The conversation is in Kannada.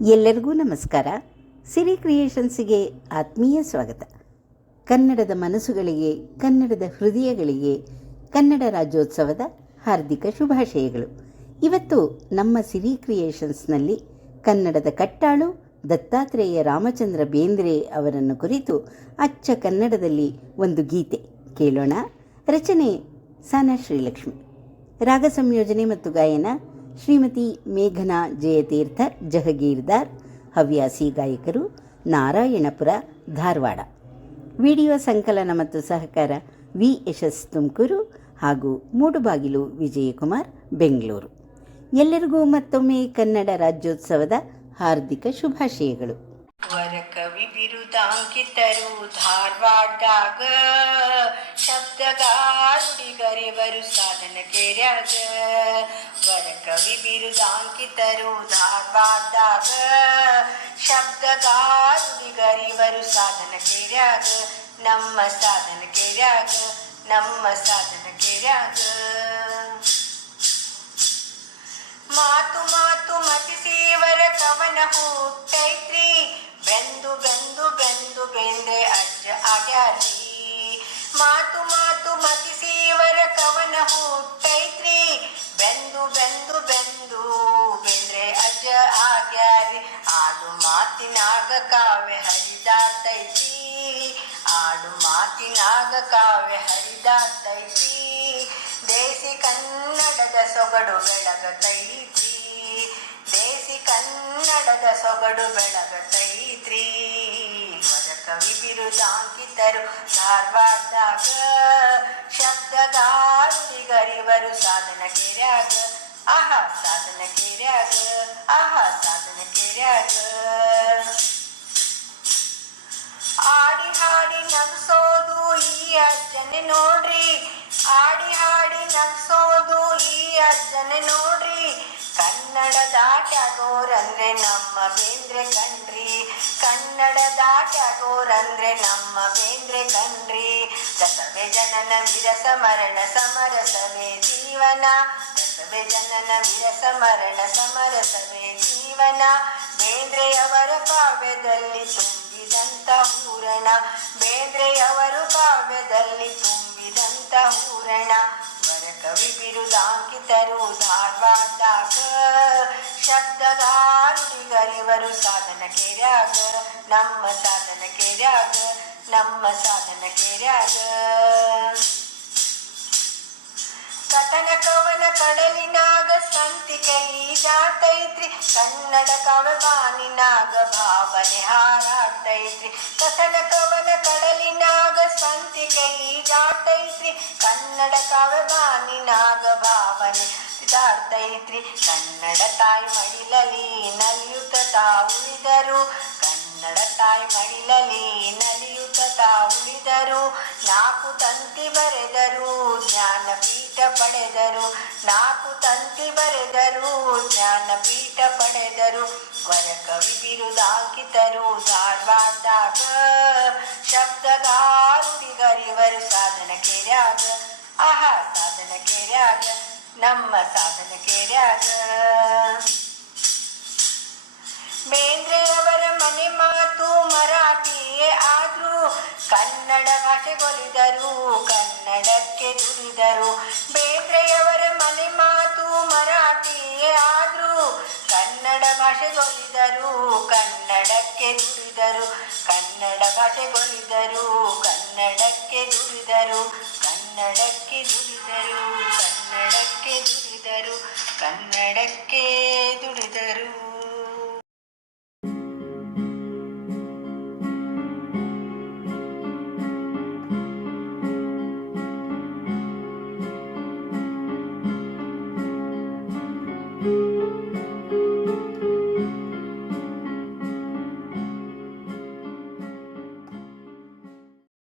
ಎಲ್ಲರಿಗೂ ನಮಸ್ಕಾರ. ಸಿರಿ ಕ್ರಿಯೇಷನ್ಸಿಗೆ ಆತ್ಮೀಯ ಸ್ವಾಗತ. ಕನ್ನಡದ ಮನಸ್ಸುಗಳಿಗೆ, ಕನ್ನಡದ ಹೃದಯಗಳಿಗೆ, ಕನ್ನಡ ರಾಜ್ಯೋತ್ಸವದ ಹಾರ್ದಿಕ ಶುಭಾಶಯಗಳು. ಇವತ್ತು ನಮ್ಮ ಸಿರಿ ಕ್ರಿಯೇಷನ್ಸ್ನಲ್ಲಿ ಕನ್ನಡದ ಕಟ್ಟಾಳು ದತ್ತಾತ್ರೇಯ ರಾಮಚಂದ್ರ ಬೇಂದ್ರೆ ಅವರನ್ನು ಕುರಿತು ಅಚ್ಚ ಕನ್ನಡದಲ್ಲಿ ಒಂದು ಗೀತೆ ಕೇಳೋಣ. ರಚನೆ ಸಾನಾ ಶ್ರೀಲಕ್ಷ್ಮಿ ರಾಗ ಸಂಯೋಜನೆ ಮತ್ತು ಗಾಯನ ಶ್ರೀಮತಿ ಮೇಘನಾ ಜಯತೀರ್ಥ ಜಹಗೀರ್ದಾರ್, ಹವ್ಯಾಸಿ ಗಾಯಕರು ನಾರಾಯಣಪುರ, ಧಾರವಾಡ. ವಿಡಿಯೋ ಸಂಕಲನ ಮತ್ತು ಸಹಕಾರ ವಿ ಯಶಸ್ ತುಮಕೂರು ಹಾಗೂ ಮೂಡುಬಾಗಿಲು ವಿಜಯಕುಮಾರ್, ಬೆಂಗಳೂರು. ಎಲ್ಲರಿಗೂ ಮತ್ತೊಮ್ಮೆ ಕನ್ನಡ ರಾಜ್ಯೋತ್ಸವದ ಹಾರ್ದಿಕ ಶುಭಾಶಯಗಳು. ಕವಿ ಬಿರುದಾಂಕಿತರು ಧಾರವಾಡದಾಗ ಶಬ್ದಗಾರುಡಿಗರಿವರು ಸಾಧನ ಕೆರ್ಯಾಗ ವರ ಕವಿ ಬಿರುದಾಂಕಿತರು ಧಾರವಾಡದಾಗ ಶಬ್ದಗಾರುಡಿಗರಿವರು ಸಾಧನ ಕೆರ್ಯಾಗ ನಮ್ಮ ಸಾಧನ ಕೆರ್ಯಾಗ ನಮ್ಮ ಸಾಧನ ಕೆರ್ಯಾಗ ಮಾತು ಮಾತು ಮತಿಸೀವರ ಕವನ ಹುಟ್ಟೈತ್ರಿ ಬೆಂದು ಬೆಂದು ಬೆಂದು ಬೆಂದ್ರೆ ಅಜ್ಜ ಆಗ್ಯಾರಿ ಆಗ್ಯಾರಿ ಆಡು ಮಾತಿನಾಗ ಕಾವ್ಯ ಹರಿದಾತೈತಿ ಆಡು ಮಾತಿನಾಗ ಕಾವ್ಯ ಹರಿದಾತೈತಿ ದೇಸಿ ಕನ್ನಡದ ಸೊಗಡು ಬೆಳಗತೈತ್ರಿ. ದೇಸಿ ಕನ್ನಡದ ಸೊಗಡು ಬೆಳಗತೈತ್ರಿ. ವರ ಕವಿ ಬಿರುದಾಂಕಿತರು ಧಾರವಾಡದಾಗ ಶಬ್ದಗಾರುಡಿಗರಿವರು ಸಾಧನ ಕೆರ್ಯಾಗ ಆಹಾ ಸಾಧನ ಕೆರ್ಯಾಗ ಟ್ಯಾಗೋರ್ ಅಂದ್ರೆ ನಮ್ಮ ಬೇಂದ್ರೆ ಕಣ್ರಿ. ಕನ್ನಡದ ದಾಟಾಗೋರಂದ್ರೆ ನಮ್ಮ ಬೇಂದ್ರೆ ಕಣ್ರಿ. ರಸವೇ ಜನನ ವಿರಸ ಮರಣ ಸಮರಸವೇ ಜೀವನ. ರಸವೇ ಜನನ ವಿರಸ ಮರಣ ಸಮರಸವೇ ಜೀವನ. ಬೇಂದ್ರೆಯವರ ಕಾವ್ಯದಲ್ಲಿ ತುಂಬಿದಂತ ಹೂರಣ. ಬೇಂದ್ರೆಯವರು ಕಾವ್ಯದಲ್ಲಿ ತುಂಬಿದಂತ ಹೂರಣ. ಕವಿ ಬಿರುದಾಂಕಿತರು ಧಾರವಾಡದಾಗ ಶಬ್ದಗಾರುಡಿಗರಿವರು ಸಾಧನ ಕೆರ್ಯಾಗ. ನಮ್ಮ ಸಾಧನ ಕೆರ್ಯಾಗ, ನಮ್ಮ ಸಾಧನ ಕೆರ್ಯಾಗ. ಕಥನ ಕವನ ಕಡಲಿನಾಗ ಸಂತಿಕೆ ಈಜಾತೈತ್ರಿ ಕನ್ನಡ ಕವಬಾನಿನಾಗ ಭಾವನೆ ಹಾರಾಡ್ತೈತ್ರಿ. ಕಥನ ಕವನ ಕಡಲಿನಾಗ ಸಂತಿಕೆ ಈಜಾತೈತ್ರಿ ಕನ್ನಡ ಕವಬಾನಿನಾಗ ಭಾವನೆ ಇದಾರ್ತೈತ್ರಿ ಕನ್ನಡ ತಾಯಿ ಮಡಿಲಲಿ ನಲಿಯುತ್ತ ತಾವುಳಿದರು ಕನ್ನಡ ತಾಯಿ ಮಡಿಲಲಿ ನಲಿಯುತ್ತ ತಾವುಳಿದರು ನಾಲ್ಕು ತಂತಿ ಬರೆದರು, ಜ್ಞಾನಪೀಠ ಪಡೆದರು. ನಾಲ್ಕು ತಂತಿ ಬರೆದರು, ಜ್ಞಾನಪೀಠ ಪಡೆದರು. ವರ ಕವಿ ಬಿರುದಾಂಕಿತರು, ಧಾರವಾಡದಾಗ ಶಬ್ದಗಾರುಡಿಗರಿವರು ಸಾಧನ ಕೆರ್ಯಾಗ ಆಹಾ, ಸಾಧನ ಕೇರ್ಯಾಗ ನಮ್ಮ ಸಾಧನ ಕೆರ್ಯಾಗ ಬೇಂದ್ರೆಯವರ ಮನೆ ಮಾತು ಮರಾಠಿಯೇ ಆದ್ರೂ, ಕನ್ನಡ ಭಾಷೆಗೊಲಿದರು ಕನ್ನಡಕ್ಕೆ ದುಡಿದರು. ಬೇಂದ್ರೆಯವರ ಮನೆ ಮಾತು ಮರಾಠಿಯೇ ಆದ್ರೂ, ಕನ್ನಡ ಭಾಷೆಗೊಲಿದರು ಕನ್ನಡಕ್ಕೆ ದುಡಿದರು. ಕನ್ನಡ ಭಾಷೆಗೊಲಿದರು ಕನ್ನಡಕ್ಕೆ ದುಡಿದರು. ಕನ್ನಡಕ್ಕೆ ದುಡಿದರು ಕನ್ನಡಕ್ಕೆ ದುಡಿದರು ಕನ್ನಡಕ್ಕೆ ದುಡಿದರು.